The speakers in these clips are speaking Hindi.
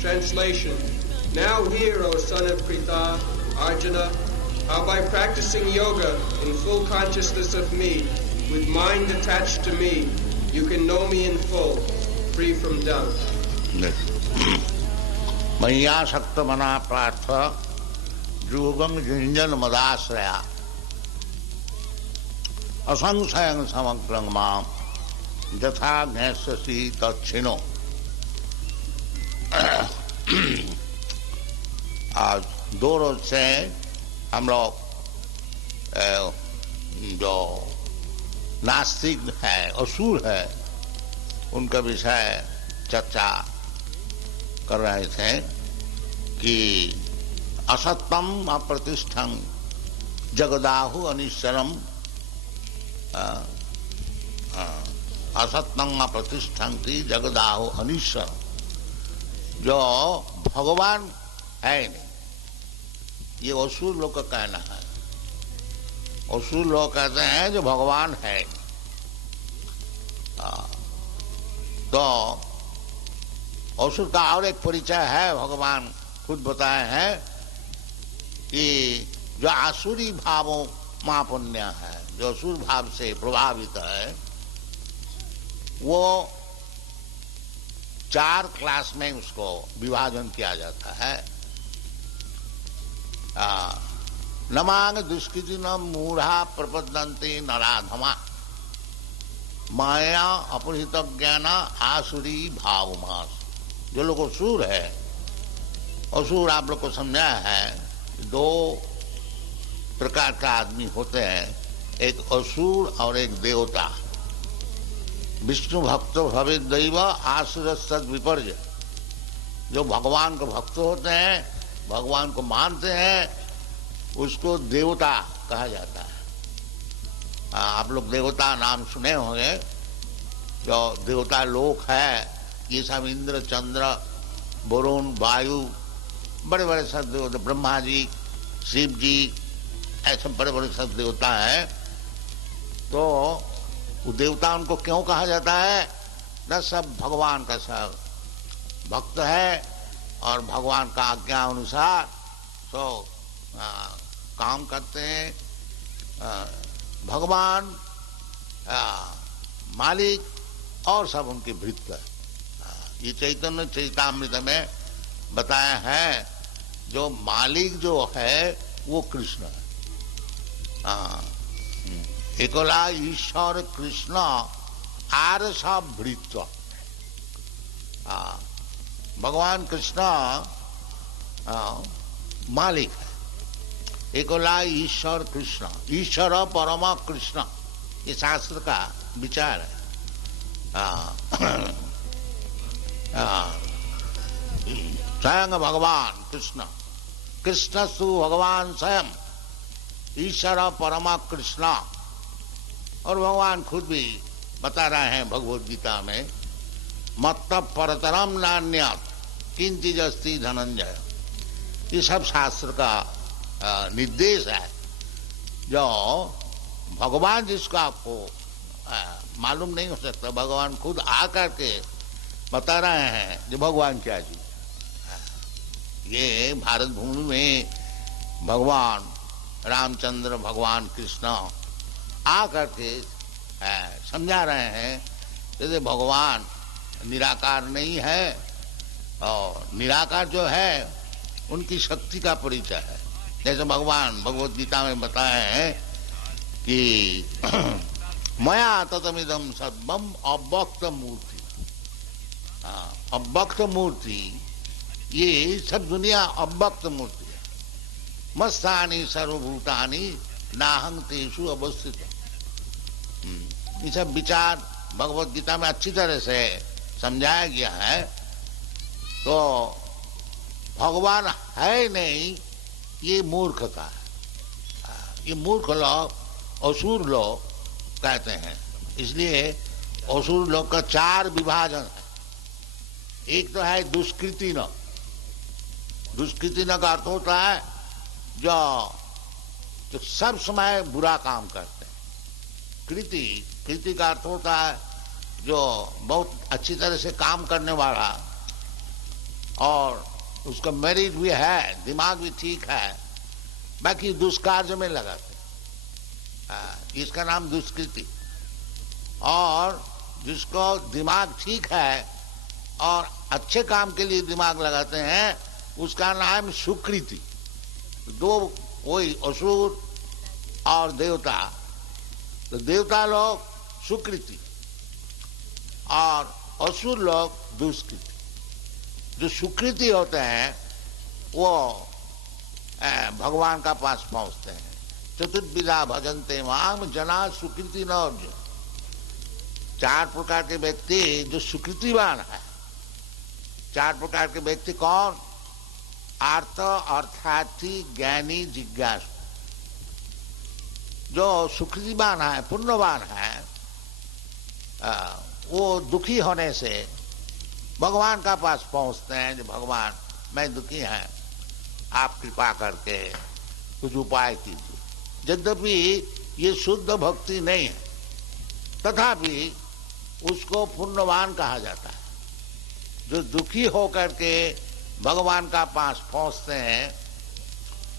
Translation. Now hear, O son of Pritha, Arjuna, how by practicing yoga in full consciousness of me, with mind attached to me, you can know me in full, free from doubt. Maya Sakta Mana Partha Jugam Junjan Madasraya Asangsayang Samagrang Mam Jatha Gnasasi Tachino. आज 2 रोज से हम लोग जो नास्तिक है, असुर है, उनका विषय चर्चा कर रहे थे कि असत्यम अप्रतिष्ठं जगदाहु अनिश्चरम, असत्यं अप्रतिष्ठं जगदाहु अनिश्चरम, जो भगवान है नहीं, ये असुर लोग का कहना है। असुर लोग कहते हैं जो भगवान है नहीं। तो असुर का और एक परिचय है, भगवान खुद बताए हैं कि जो आसुरी भावों मापुण्य है, जो असुर भाव से प्रभावित है, वो 4 क्लास में उसको विभाजन किया जाता है। नमांग दुष्कृति न मूढ़ा प्रपद्यन्ते नराधमा माया अपहृत ज्ञान आसुरी भावमास। जो लोग असुर है, असुर आप लोग को समझाया है 2 प्रकार का आदमी होते हैं, एक असुर और एक देवता। विष्णु भक्त भवे दैव आसुर सद विपर्य। जो भगवान के भक्त होते हैं, भगवान को मानते हैं, उसको देवता कहा जाता है। आप लोग देवता नाम सुने होंगे। जो देवता लोक है, ये सब इंद्र, चंद्र, वरुण, वायु, बड़े बड़े सब देवता, ब्रह्मा जी, शिव जी, ऐसे बड़े बड़े सब देवता हैं। तो वो देवता उनको क्यों कहा जाता है? न सब भगवान का सब भक्त है और भगवान का आज्ञा अनुसार तो काम करते हैं। भगवान मालिक और सब उनके भृत्य है। ये चैतन्य चैतामृत में बताया है, जो मालिक जो है वो कृष्ण है। एकला ईश्वर कृष्ण आर सब भृत्य। भगवान कृष्ण मालिक है। एकला ईश्वर कृष्ण, ईश्वर परमा कृष्ण, ये शास्त्र का विचार है। स्वयं भगवान कृष्ण, कृष्ण सु भगवान स्वयं ईश्वर परमा कृष्ण। और भगवान खुद भी बता रहे हैं भगवद गीता में, मत्त परतरम नान्यत् किंचित् अस्ति धनंजय। ये सब शास्त्र का निर्देश है। जो भगवान जिसको आपको मालूम नहीं हो सकता, भगवान खुद आकर के बता रहे हैं जो भगवान क्या चीज। ये भारत भूमि में भगवान रामचंद्र, भगवान कृष्ण आकर के समझा रहे हैं जैसे भगवान निराकार नहीं है, और निराकार जो है उनकी शक्ति का परिचय है। जैसे भगवान भगवद गीता में बताए हैं कि मया ततमिदं सर्वम अव्यक्त मूर्ति। अव्यक्त मूर्ति, ये सब दुनिया अव्यक्त मूर्ति है। मस्तानि सर्वभूतानि नाहं तेषु अवस्थित। ये सब विचार भगवद गीता में अच्छी तरह से समझाया गया है। तो भगवान है नहीं, ये मूर्ख का है। ये मूर्ख लोग, असुर लोग कहते हैं। इसलिए असुर लोग का 4 विभाजन है। एक तो है दुष्कृति न। दुष्कृति न का अर्थ होता है जो सब समय बुरा काम करते हैं। कृति का अर्थ होता है जो बहुत अच्छी तरह से काम करने वाला, और उसका मेरिट भी है, दिमाग भी ठीक है, बाकी दुष्कार्य में लगाते, इसका नाम दुष्कृति। और जिसको दिमाग ठीक है और अच्छे काम के लिए दिमाग लगाते हैं, उसका नाम सुकृति। दो वही असुर और देवता, तो देवता लोग सुकृति और असुर लोग दुष्कृति। जो सुकृति होते हैं वो भगवान का पास पहुंचते हैं। चतुर्विधा भजन्ते माम जना सुकृति न अर्जुन। 4 प्रकार के व्यक्ति जो सुकृतिवान है, 4 प्रकार के व्यक्ति कौन? आर्त, अर्थार्थी, ज्ञानी, जिज्ञासु। जो सुकृतिवान है, पुण्यवान है, वो दुखी होने से भगवान का पास पहुंचते हैं। जो भगवान मैं दुखी है, आप कृपा करके कुछ उपाय कीजिए। यद्यपि ये शुद्ध भक्ति नहीं है, तथापि उसको पुण्यवान कहा जाता है। जो दुखी होकर के भगवान का पास पहुंचते हैं,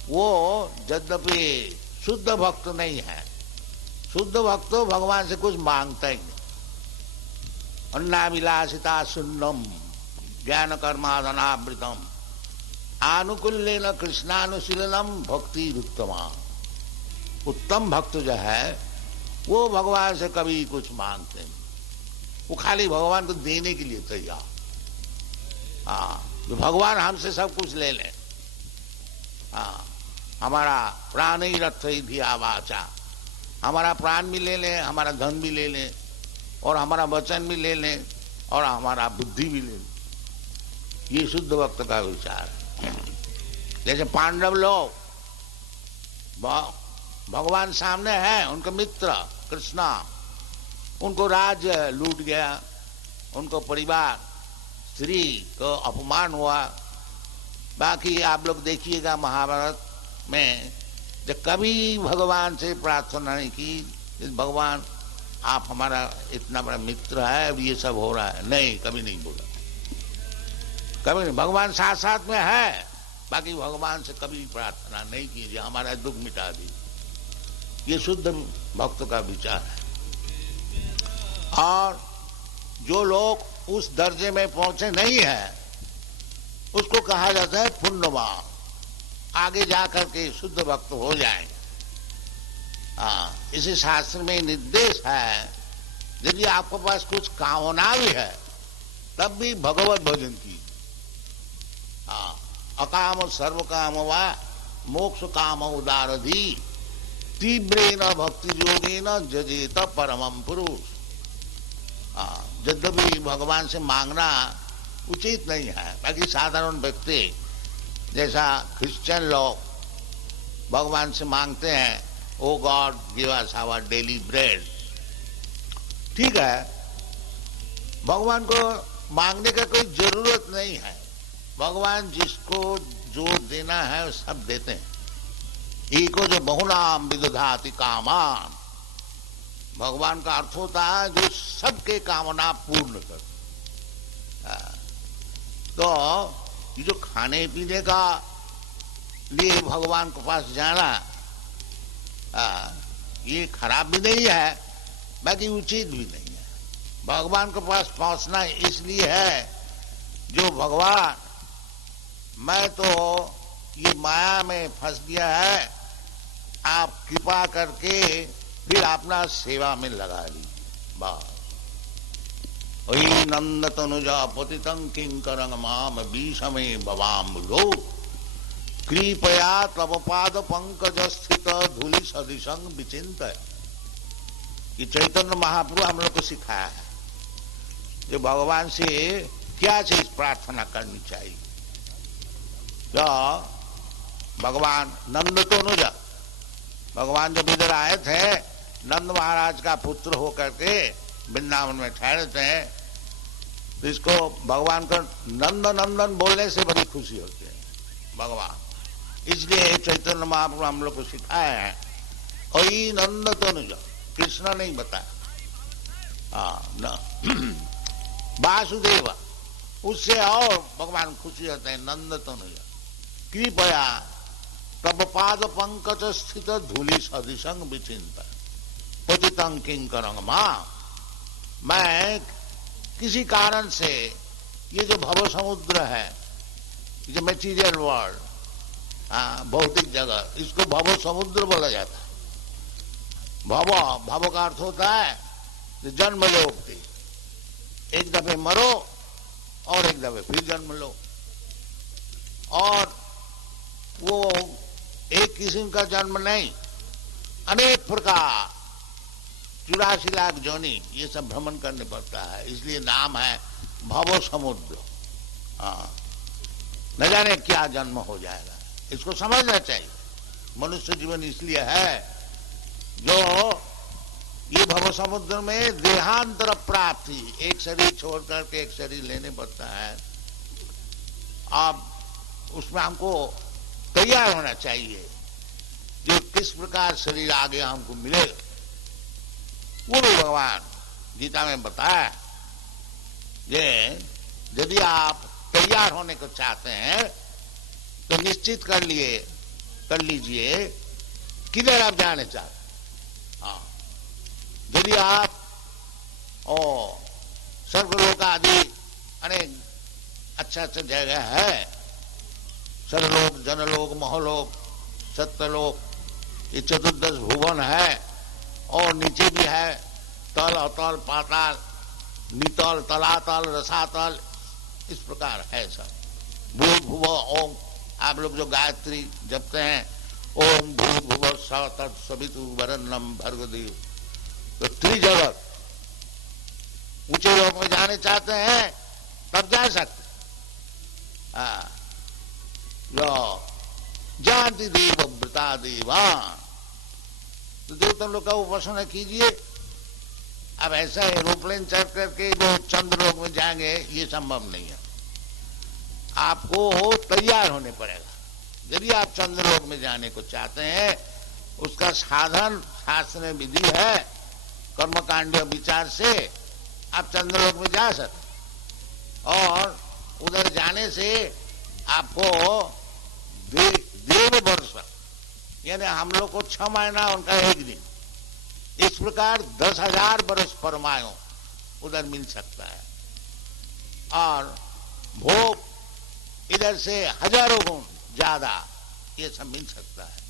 वो यद्यपि शुद्ध भक्त नहीं है। शुद्ध भक्त तो भगवान से कुछ मांगता ही नहीं। अन्नाभिलाषिता शून्यम ज्ञान कर्माधनावृतम आनुकूल्येन कृष्णानुशीलनम भक्ति उत्तमा। उत्तम भक्त जो है वो भगवान से कभी कुछ मांगते नहीं, वो खाली भगवान को देने के लिए तैयार। तो भगवान हमसे सब कुछ ले लें, हमारा प्राण ही रथ ही वाचा, हमारा प्राण भी ले लें, हमारा धन भी ले लें, और हमारा वचन भी ले लें, और हमारा बुद्धि भी ले लें। ये शुद्ध भक्त का विचार है। जैसे पांडव लोग भगवान सामने हैं, उनके मित्र कृष्णा, उनको राज्य लूट गया, उनको परिवार स्त्री को अपमान हुआ। बाकी आप लोग देखिएगा महाभारत में, जब कभी भगवान से प्रार्थना नहीं की, भगवान आप हमारा इतना बड़ा मित्र है, अब ये सब हो रहा है, नहीं, कभी नहीं बोला, कभी नहीं। भगवान साथ साथ में है, बाकी भगवान से कभी प्रार्थना नहीं कीजिए हमारा दुख मिटा दीजिए। ये शुद्ध भक्त का विचार है। और जो लोग उस दर्जे में पहुंचे नहीं है, उसको कहा जाता है पुण्यवान। आगे जाकर के शुद्ध भक्त हो जाएंगे। इसी शास्त्र में निर्देश है, यदि आपके पास कुछ कामना भी है, तब भी भगवत भजन की। अकाम सर्व काम वा मोक्ष काम उदारधी तीव्रेन भक्ति योगेन जजेत परमं पुरुष। यद्यपि भगवान से मांगना उचित नहीं है, बाकी साधारण व्यक्ति जैसा क्रिश्चियन लोग भगवान से मांगते हैं, oh God give us our daily bread. ठीक है, भगवान को मांगने का कोई जरूरत नहीं है। भगवान जिसको जो देना है वो सब देते हैं। एको जो बहुनाम विदधाति कामान, भगवान का अर्थ होता है जो सबके कामना पूर्ण कर। तो ये जो खाने पीने का लिए भगवान के पास जाना, ये खराब भी नहीं है, बाकी उचित भी नहीं है। भगवान के पास पहुंचना इसलिए है, जो भगवान मैं तो ये माया में फंस गया है, आप कृपा करके फिर अपना सेवा में लगा ली। बस वही नंद तनुजा पतितं किंकरं माम बीषमे भवाम लो कृपया तव पाद पंकज स्थित धूलि सदृशं विचिंतय। ये चैतन्य महाप्रभु हम लोग को सिखाया है, जो भगवान से क्या चीज प्रार्थना करनी चाहिए। तो भगवान नंद तनुजा, भगवान जब इधर आए थे, नंद महाराज का पुत्र होकर के वृंदावन में ठहरे थे, तो इसको भगवान को नंद नंदन बोलने से बड़ी खुशी होती है भगवान। इसलिए चैतन्य महाप्रभु हम लोग को सिखाया है, ओई नंद तनुजा, कृष्ण नहीं बताया, वासुदेव उससे और भगवान खुशी होते हैं। नंद तनय कृपया तब पाद पंकज स्थित धूलि सदृशंग विचिंत पतितं किंकरं मां। मैं किसी कारण से ये जो भव समुद्र है, ये मटीरियल वर्ल्ड, भौतिक जगत, इसको भव समुद्र बोला जाता है। भव भव का अर्थ होता है जन्म लो, एक दफे मरो और एक दफे फिर जन्म लो। और वो एक किस्म का जन्म नहीं, अनेक प्रकार 84 लाख जोनी ये सब भ्रमण करने पड़ता है, इसलिए नाम है भव समुद्र। न जाने क्या जन्म हो जाएगा, इसको समझना चाहिए। मनुष्य जीवन इसलिए है जो ये भव समुद्र में देहांतर प्राप्ति, एक शरीर छोड़ करके एक शरीर लेने पड़ता है। अब उसमें हमको तैयार होना चाहिए जो किस प्रकार शरीर आगे हमको मिलेगा, वो भी भगवान गीता में बताया। ये यदि आप तैयार होने को चाहते हैं तो निश्चित कर लीजिए किधर आप जाने चाहते हैं। यदि आप स्वर्गलोक आदि अनेक अच्छा जगह है, सर्वलोक, जनलोक, महलोक, सत्यलोक, ये 14 भुवन है, और नीचे भी है तल, अतल, पाताल, नितल, तलातल, रसातल, इस प्रकार है सब। भूत भुव ओम, आप लोग जो गायत्री जपते हैं, ओम भूत भुव स तत्सवितु वरेण्यं भर्गदेव, तो त्रिजगत ऊंचे लोक में जाने चाहते हैं तब जा सकते। जानती देव व्रता देवान, तो देवता लोग का उपासना कीजिए। अब ऐसा एरोप्लेन चढ़ करके जो चंद्रलोक में जाएंगे ये संभव नहीं है, आपको तैयार होने पड़ेगा। यदि आप चंद्रलोक में जाने को चाहते हैं, उसका साधन शास्त्र में विधि है, कर्मकांड विचार से आप चंद्रलोक में जा सकते। और उधर जाने से आपको देव वर्ष, यानी हम लोग को 6 महीना, उनका 1 दिन, इस प्रकार 10,000 वर्ष परमायु उधर मिल सकता है। और भोग इधर से हजारों गुण ज्यादा ये सब मिल सकता है।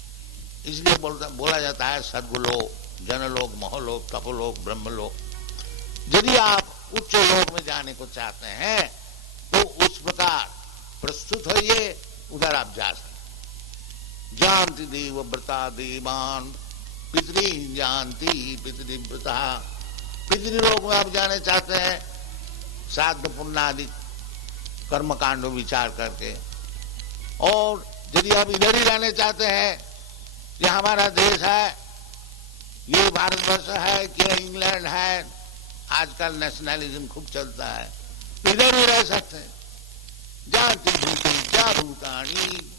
इसलिए बोला जाता है स्वर्गलोक, जनलोक, महलोक, तपोलोक, ब्रह्मलोक। यदि आप उच्च लोक में जाने को चाहते हैं तो उस प्रकार प्रस्तुत होइए, उधर आप जा सकते। जानती देव व्रता देवान पितरी जानती पितृव्रता। पितृलोक में आप जाने चाहते हैं श्राद्ध पुण्य आदि कर्मकांड विचार करके। और यदि आप इधर ही रहने चाहते हैं, ये हमारा देश है, ये भारतवर्ष है कि इंग्लैंड है, आजकल नेशनलिज्म खूब चलता है, इधर ही रह सकते हैं। जानती भूति क्या भूतानी।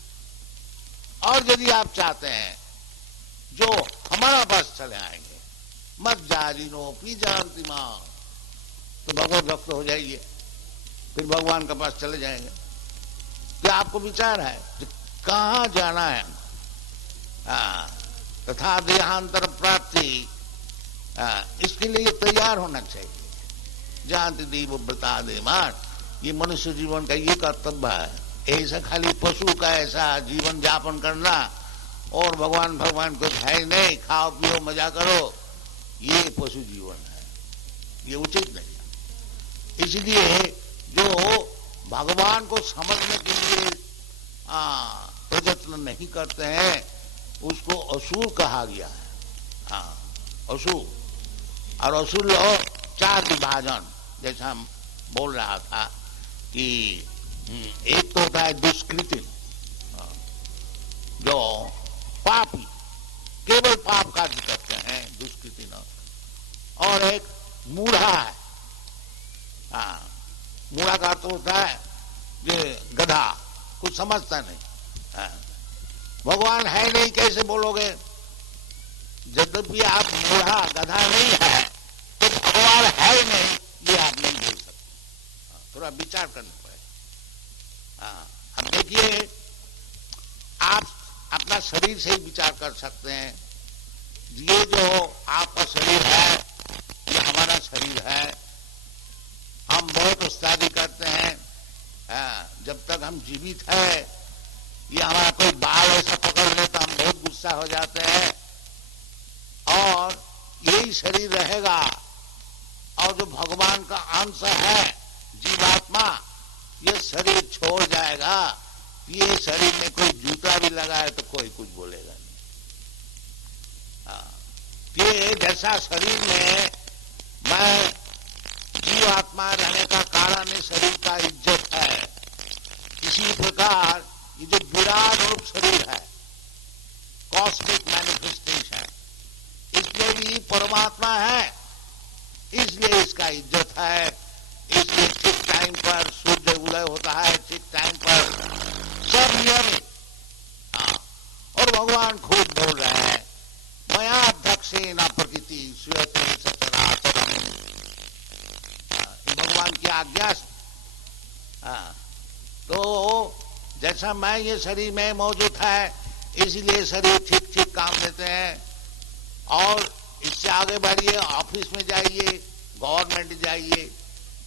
और यदि आप चाहते हैं जो हमारा पास चले आएंगे, मत जारिनो पी जानती मां, तो भगवत भक्त हो जाइए, फिर भगवान के पास चले जाएंगे। क्या आपको विचार है कहां जाना है? तथा देहांतर प्राप्ति, इसके लिए तैयार होना चाहिए। जानती देव व्रता देवान, ये मनुष्य जीवन का ये कर्तव्य है। ऐसा खाली पशु का ऐसा जीवन यापन करना और भगवान को है नहीं, खाओ पियो मजा करो, ये पशु जीवन है, ये उचित नहीं है। इसलिए जो भगवान को समझने के लिए प्रयत्न नहीं करते हैं, उसको असुर कहा गया है। असुर, और असुर लोग 4 विभाजन, जैसा हम बोल रहा था कि एक तो होता है दुष्कृति, जो पापी, केवल पाप कार्य करते हैं, दुष्कृति न। और एक मूढ़ा है, मूढ़ा का अर्थ होता है ये गधा, कुछ समझता नहीं। भगवान है नहीं कैसे बोलोगे? यद्यपि आप मूढ़ा गधा नहीं है तो भगवान है नहीं ये आप नहीं बोल सकते। थोड़ा विचार करना पड़ेगा। अब देखिए, आप अपना शरीर से ही विचार कर सकते हैं। ये जो आपका शरीर है, ये हमारा शरीर है। हम बहुत उस्तादी करते हैं, जब तक हम जीवित है, ये हमारा कोई बाल ऐसा पकड़ ले तो हम बहुत गुस्सा हो जाते हैं, और यही शरीर रहेगा। और जो भगवान का अंश है जीवात्मा, ये शरीर छोड़ जाएगा। ये शरीर में कोई जूता भी लगाए तो कोई कुछ बोलेगा नहीं। ये जैसा शरीर में मैं जीवात्मा रहने का कारण इस शरीर का इज्जत है, इसी प्रकार ये जो विराट रूप शरीर है, कॉस्मिक मैनिफेस्टेशन, इसलिए भी परमात्मा है, इसलिए इसका इज्जत है। इसलिए ठीक टाइम पर सूर्य उदय होता है, ठीक टाइम पर सब नियमित। और भगवान खुद बोल रहे हैं, मया दक्षेण प्रकृति श्रूयते सचराचरम्। भगवान की आज्ञा। तो जैसा मैं ये शरीर में मौजूद है, इसलिए शरीर ठीक ठीक काम देते हैं। और इससे आगे बढ़िए, ऑफिस में जाइए, गवर्नमेंट जाइए,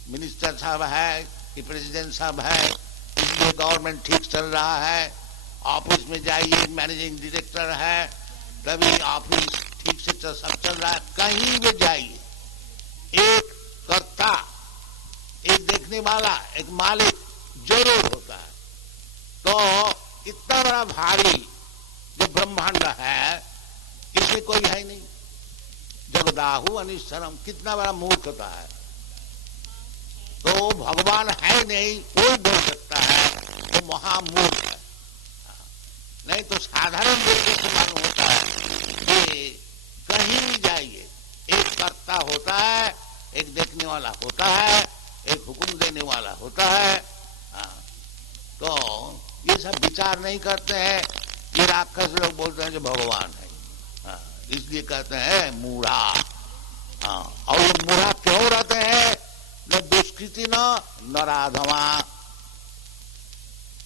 मिनिस्टर साहब है कि प्रेसिडेंट साहब है, इसलिए गवर्नमेंट ठीक चल रहा है। ऑफिस में जाइए, मैनेजिंग डायरेक्टर है, तभी ऑफिस ठीक से सब चल रहा है। कहीं भी जाइए, एक कर्ता, एक देखने वाला, एक मालिक जरूर होता है। तो इतना बड़ा भारी जो ब्रह्मांड है, इसमें कोई है नहीं। जगदाहु अनिश्चरम, कितना बड़ा मूर्खता है। तो भगवान है नहीं, कोई बोल सकता है तो महामूर्ख है। नहीं तो साधारण व्यक्ति को मालूम होता है कि कहीं भी जाइए, एक कर्ता होता है, एक देखने वाला होता है, एक हुक्म देने वाला होता है। तो ये सब विचार नहीं करते हैं। ये राक्षस लोग बोलते हैं जो भगवान है, इसलिए कहते हैं मूढ़ा। और ये मूढ़ा क्यों रहते हैं? न दुष्कृति न नराधमा,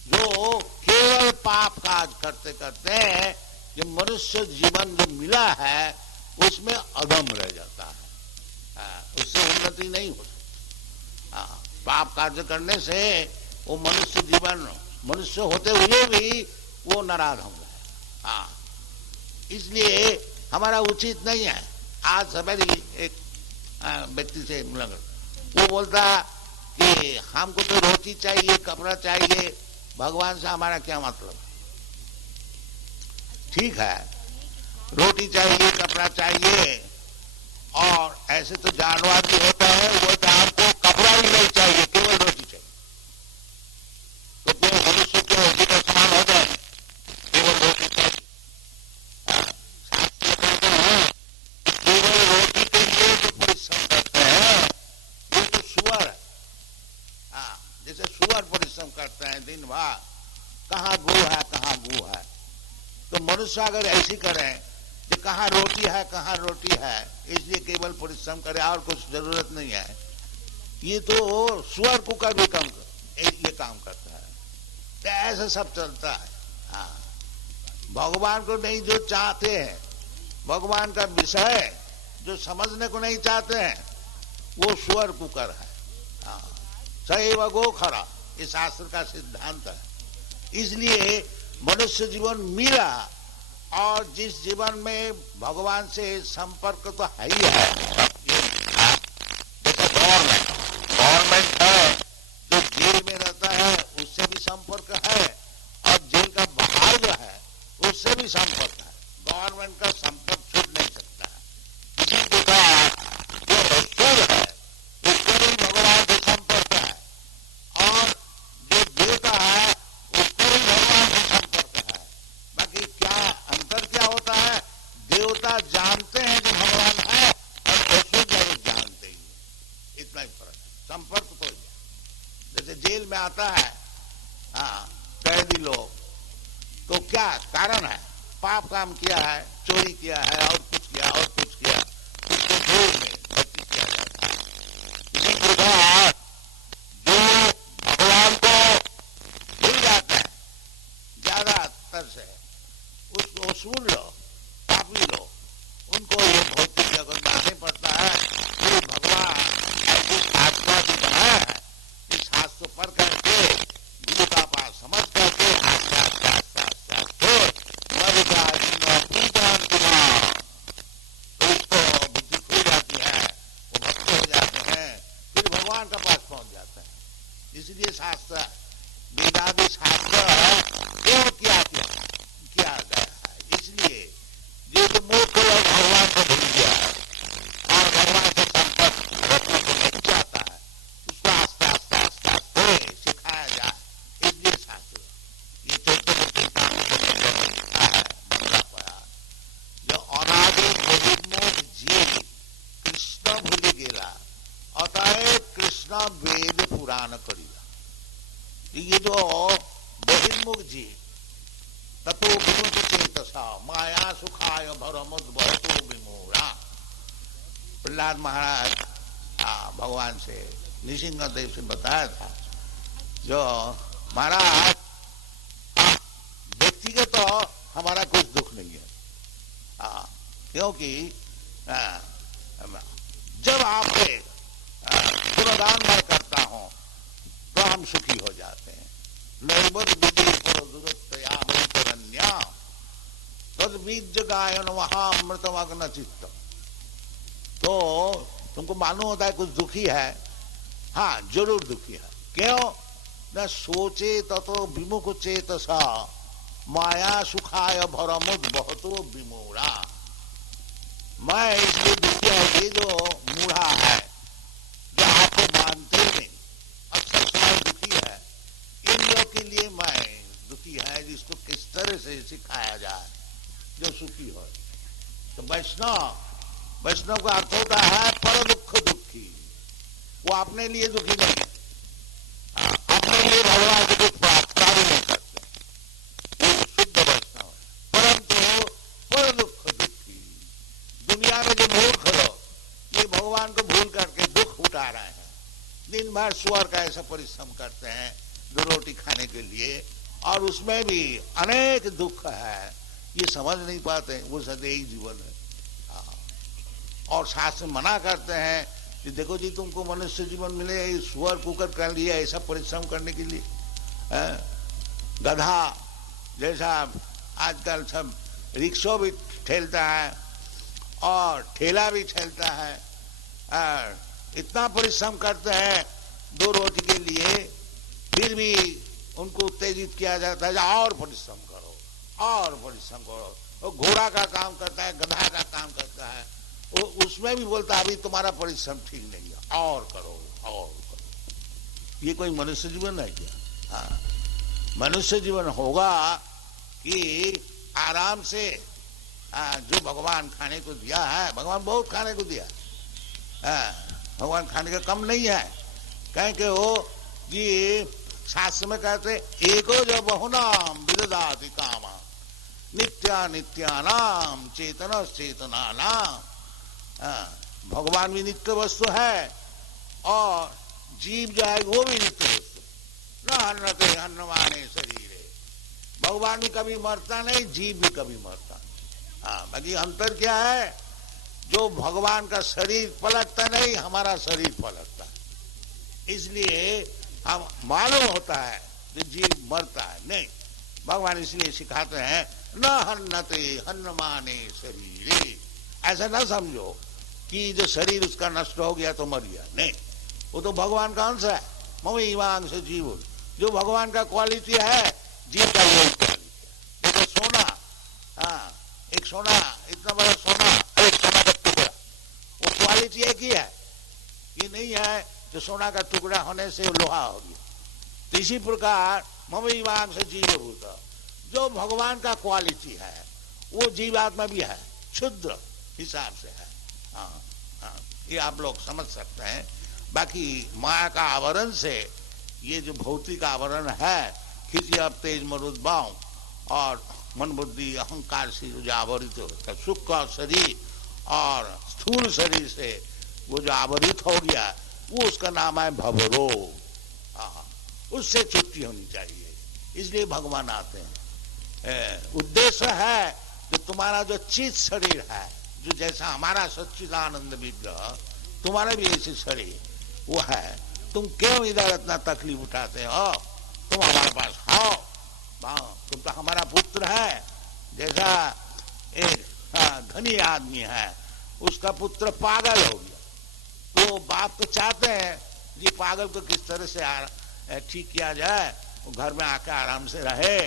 जो केवल पाप काज करते करते जो मनुष्य जीवन जो मिला है उसमें अदम रह जाता है, उससे उन्नति नहीं हो सकती। पाप कार्य करने से वो मनुष्य जीवन, मनुष्य होते हुए भी वो नराधम है। इसलिए हमारा उचित नहीं है। आज सवेरे एक व्यक्ति से मुलाकात, वो बोलता कि हमको तो रोटी चाहिए, कपड़ा चाहिए, भगवान से हमारा क्या मतलब? ठीक है, रोटी चाहिए, कपड़ा चाहिए, और ऐसे तो जानवर भी होता है, वो बोलता है हमको कपड़ा भी नहीं चाहिए, केवल रोटी चाहिए। तो क्यों मनुष्य क्यों रोटी का समान हो जाए? केवल रोटी चाहिए। केवल रोटी के लिए जो परिश्रम करते हैं वो तो सुअर है। जैसे सुअर परिश्रम करते हैं दिन भर, कहाँ गू है, कहाँ गू है। तो मनुष्य अगर ऐसी करें कि कहाँ रोटी है, कहाँ रोटी है, इसलिए केवल परिश्रम करे और कुछ जरूरत नहीं है, ये तो सुअर कुकर भी कम ये काम करता है। तो ऐसा सब चलता है। भगवान को नहीं जो चाहते हैं, भगवान का विषय जो समझने को नहीं चाहते हैं, वो सुअर कुकर है। सैव गो खरा, ये शास्त्र का सिद्धांत है। इसलिए मनुष्य जीवन मिला, और जिस जीवन में भगवान से संपर्क तो है ही है। जैसे गवर्नमेंट है, जो जेल में रहता है उससे भी संपर्क है, और जेल का बाहर जो है उससे भी संपर्क है। गवर्नमेंट का संपर्क छूट नहीं सकता है। इसी प्रकार जो रसूल है उससे भी भगवान से संपर्क है, और जो देवता है उससे भी भगवान से संपर्क है। बाकी क्या अंतर क्या होता है? देवता जानते हैं कि भगवान है, और रसूल जरूर जानते ही, इतना ही फर्क है। संपर्क तो ही। जैसे जेल में आता है कैदी लोग, तो क्या कारण है? पाप काम किया है, चोरी किया है, और कुछ किया, और कुछ किया, उसको जेल में भर्ती किया जाता है। इसी प्रकार जो स्तर से उसको सुन लो, पापी लो, उनको ये भौतिक जगत मानना पड़ता है कि भगवान ऐसी आत्मा भी बनाया है कि शास्त्र पढ़ करके गुरु का पास समझ करके आस्ते आस्ते आस्ते आस्ते आस्ते तो उसको बुद्धि खुल जाती है, वो भक्त हो जाते हैं, फिर भगवान का पास पहुंच जाते हैं। इसलिए शास्त्र वेदादि शास्त्र क्यों किया गया है? इसलिए ये तो मूर्ख लोग भगवान को भूल गया है और भगवान से संपर्क रखने को नहीं चाहता है, उसको आस्ते आस्ते आस्ते आस्ते सिखाया जाए, इसलिए शास्त्र ये चैतन्य लिखा है जो अनादि बहिर्मुख जीव कृष्ण भूल गेला अतएव कृष्ण वेद पुराण करेगा। ये जो बहिर्मुख जीव ततो विमुख चेतसा माया सुखाय भरमुद्भवतो विमूढ़ा। प्रहलाद महाराज भगवान से नृसिंह देव से बताया था, जो महाराज व्यक्तिगत तो हमारा कुछ दुख नहीं है, क्योंकि जब आपके गुणगान मैं करता हूं तो हम सुखी हो जाते हैं। नैबद विधि पर दुरत्यान्या तद बीज गायन वहां अमृतमग्न चित्त। तो तुमको मालूम होता है कुछ दुखी है, हाँ जरूर दुखी है। क्यों? न सोचे ततो विमुख चेतसा माया सुखाय भरमुद बहुतो विमूढ़ा। मैं इसलिए दुखी है, ये जो मूढ़ा है जो आपको मानते नहीं, अक्सर समय दुखी है, इन लोग के लिए मैं दुखी है, जिसको किस तरह से सिखाया जाए जो सुखी हो। तो वैष्णव का अर्थ होता है पर दुख दुखी। वो अपने लिए दुखी नहीं है, अपने लिए भगवान को दुख प्राप्त नहीं करते, वो शुद्ध वैष्णव है, परंतु पर दुख दुखी। दुनिया में जो मूर्ख लोग ये भगवान को भूल करके दुख उठा रहे हैं, दिन भर सुअर का ऐसा परिश्रम करते हैं दो रोटी खाने के लिए, और उसमें भी अनेक दुख है, ये समझ नहीं पाते वो सदैव जीवन है। और शास्त्र मना करते हैं कि देखो जी तुमको मनुष्य जीवन मिले, सुअर कुकर कर लिया ऐसा परिश्रम करने के लिए, गधा जैसा आजकल सब रिक्शा भी ठेलता है और ठेला भी ठेलता है, इतना परिश्रम करते हैं दो रोटी के लिए, फिर भी उनको उत्तेजित किया जाता है और परिश्रम करो और परिश्रम करो। वो घोड़ा का काम करता है, गधा का काम करता है, वो उसमें भी बोलता है अभी तुम्हारा परिश्रम ठीक नहीं है, और करो और करो। ये कोई मनुष्य जीवन है क्या? हाँ, मनुष्य जीवन होगा कि आराम से जो भगवान खाने को दिया है, भगवान बहुत खाने को दिया, भगवान खाने का कम नहीं है, कहें कि वो जी शास्त्र में कहते एको जो बहुनाम विददाति कामा नित्यानित्यानाम चेतन चेतनानाम। भगवान भी नित्य वस्तु है और जीव जो है वो भी नित्य वस्तु, न हन्नते हन्नमाने शरीरे। भगवान भी कभी मरता नहीं, जीव भी कभी मरता नहीं। बाकी अंतर क्या है, जो भगवान का शरीर पलटता नहीं, हमारा शरीर पलटता है, इसलिए हम मालूम होता है कि जीव मरता है नहीं। भगवान इसलिए सिखाते हैं न हन्नते हन्नमाने शरीरे। ऐसा न समझो कि जो शरीर उसका नष्ट हो गया तो मर गया, नहीं, वो तो भगवान का अंश है। ममैवांश जीव, जो भगवान का क्वालिटी है जीव का यही क्वालिटी है। देखो सोना, एक सोना, इतना बड़ा सोना, एक सोना का टुकड़ा, वो क्वालिटी एक ही है, ये नहीं है जो सोना का टुकड़ा होने से लोहा हो गया। तो इसी प्रकार ममैवांश जीव होता, जो भगवान का क्वालिटी है वो जीवात्मा भी है, क्षुद्र हिसाब से है। ये आप लोग समझ सकते हैं। बाकी माया का आवरण से ये जो भौतिक आवरण है, खिंची अब तेज मरुद्भाव और मन बुद्धि अहंकार से जो आवरित होता है, सुख का शरीर और स्थूल शरीर से वो जो आवरित हो गया, वो उसका नाम है भवरोग। उससे छुट्टी होनी चाहिए, इसलिए भगवान आते हैं। उद्देश्य है कि तुम्हारा जो चित शरीर है, जो जैसा हमारा सच्चिदानंद विग्रह, तुम्हारा भी ऐसे शरीर वो है, तुम क्यों इधर इतना तकलीफ उठाते हो? तुम हमारे पास आओ, तुम तो हमारा पुत्र है। जैसा एक धनी आदमी है, उसका पुत्र पागल हो गया, तो बाप तो चाहते हैं ये पागल को किस तरह से ठीक किया जाए, वो घर में आकर आराम से रहे,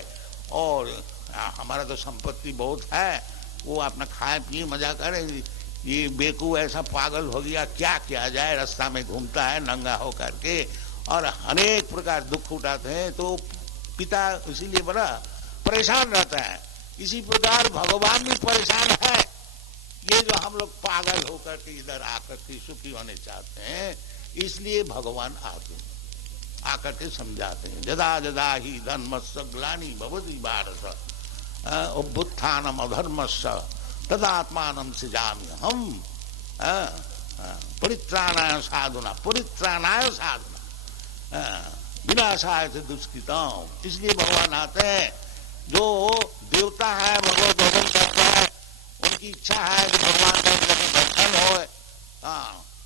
और हमारा तो संपत्ति बहुत है, वो अपना खाए पिए मजा करे, ये बेकूफ ऐसा पागल हो गया, क्या किया जाए? रास्ता में घूमता है नंगा हो करके और अनेक प्रकार दुख उठाते हैं, तो पिता इसीलिए बड़ा परेशान रहता है। इसी प्रकार भगवान भी परेशान है, ये जो हम लोग पागल होकर के इधर आकर के सुखी होने चाहते हैं, इसलिए भगवान आकर के समझाते हैं। जदा जदा ही धर्मस्य ग्लानि भवति भारत अभ्युत्थानम अधर्मस्य तदात्मानं सृजामि हम परित्राणाय साधुना विनाशाय दुष्कृतम्। इसलिए भगवान आते हैं। जो देवता है भगवत भजन करता है, उनकी इच्छा है कि भगवान का दर्शन हो,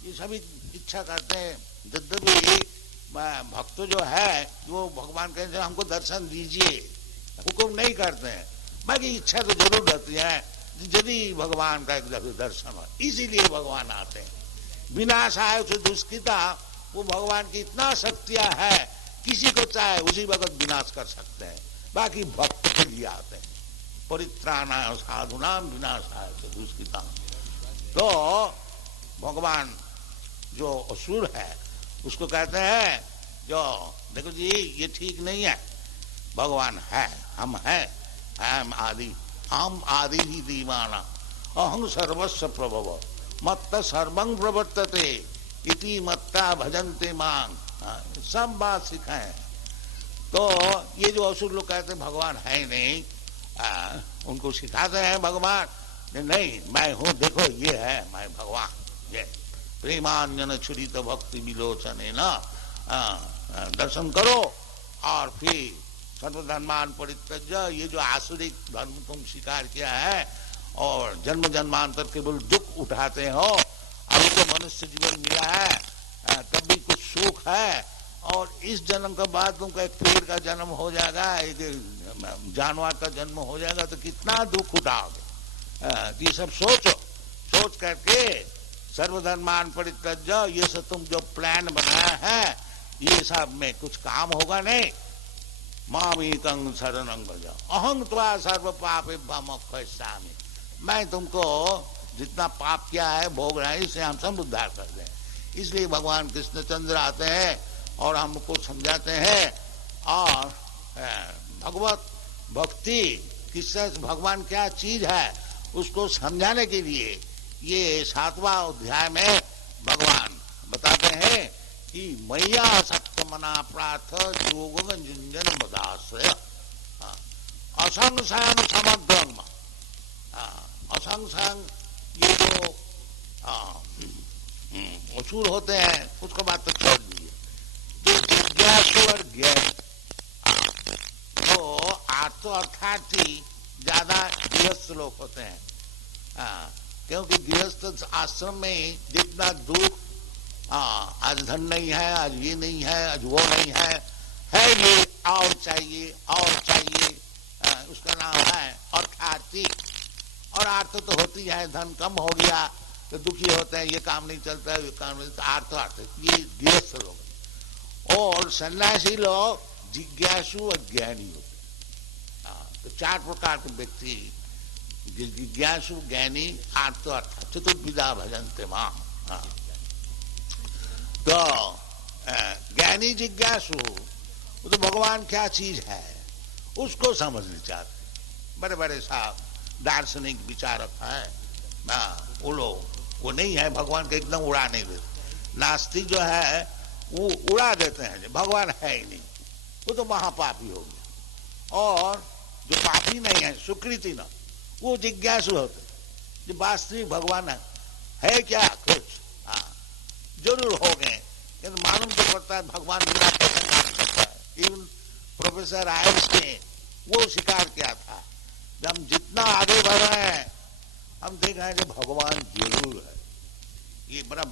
ये सभी इच्छा करते हैं। यद्यपि भक्त जो है वो भगवान कहते हैं हमको दर्शन दीजिए, हुक्म नहीं करते हैं, बाकी इच्छा तो जरूर रहती है यदि भगवान का एक दर्शन हो। इसीलिए भगवान आते हैं। विनाशाय से दुष्कृता, वो भगवान की इतना शक्तियां है, किसी को चाहे उसी वक्त विनाश कर सकते हैं, बाकी भक्त के लिए आते हैं। परित्राणाय साधुनाम विनाशाय से दुष्कृता। तो भगवान जो असुर है उसको कहते हैं, जो देखो जी ये ठीक नहीं है, भगवान है, हम हैं, हम आदि ही दीवाना, अहं सर्वस्व प्रभव मत्त सर्वं प्रवर्तते इति मत्ता भजन्ते मांग, सब बात सिखाए। तो ये जो असुर लोग कहते हैं भगवान है नहीं, उनको सिखाते हैं भगवान नहीं, मैं हूं, देखो ये है मैं भगवान, ये प्रेमान्यन छुरित भक्ति विलोचन है ना, दर्शन करो और फिर सर्वधर्मान परित्यज्य, ये जो आसुरिक धर्म तुम स्वीकार किया है और जन्म जन्मांतर केवल दुख उठाते हो, अभी तो मनुष्य जीवन मिला है, तब भी कुछ सुख है, और इस जन्म के बाद तुमको एक पेड़ का जन्म हो जाएगा, एक जानवर का जन्म हो जाएगा, तो कितना दुख उठाओगे। ये सब सोच करके सर्वधर्मान परित्यज्य, ये सब तुम जो प्लान बनाया है ये सब में कुछ काम होगा नहीं। मामेकं शरणं भज अहं त्वा सर्व पापेभ्यो मोक्षयिष्यामि, मैं तुमको जितना पाप किया है भोग रहा है, इससे हम सब उद्धार कर दें। इसलिए भगवान कृष्णचंद्र आते हैं और हमको समझाते हैं, और भगवत भक्ति किससे, भगवान क्या चीज है उसको समझाने के लिए ये 7वां अध्याय में भगवान बताते हैं कि मैया सप्तमना प्रार्थ योग जुंजन बदाश्रय असंशयन समग्रम। असंशयन ये जो असुर होते हैं उसको बात तो छोड़ दीजिए, तो जिज्ञासु और ज्ञान, तो आर्थ अर्थार्थी ज्यादा गृहस्थ लोग होते हैं, क्योंकि गृहस्थ आश्रम में जितना दुख, आज धन नहीं है, आज ये नहीं है, आज वो नहीं है ये और चाहिए उसका नाम है अर्थार्थी। और अर्थ तो होती है, धन कम हो गया तो दुखी होते हैं, ये काम नहीं चलता है, ये काम नहीं चलता, अर्थ ये गृहस्थ लोग। और सन्यासी लोग जिज्ञासु और ज्ञानी होते हैं। तो 4 प्रकार के व्यक्ति, जिज्ञासु, ज्ञानी, आर्त, अर्थ, चतुर्विधा भजन्ते मां। तो ज्ञानी जिज्ञासु वो तो भगवान क्या चीज है उसको समझना चाहते। बड़े बड़े साहब दार्शनिक विचारक है ना, वो लोग वो नहीं है, भगवान को एकदम उड़ा नहीं देते। नास्तिक जो है वो उड़ा देते हैं, भगवान है ही नहीं, वो तो महापापी हो गया। और जो पापी नहीं है, सुकृति न, वो जिज्ञासु होते, जो वास्तविक भगवान है क्या कुछ, जरूर हो गए, लेकिन मालूम तो पड़ता है भगवान बिना कैसे काम करता है। इवन प्रोफेसर आइंस्टाइन वो स्वीकार किया था कि हम जितना आगे बढ़ रहे हैं हम देख रहे हैं कि भगवान जरूर है। ये बड़ा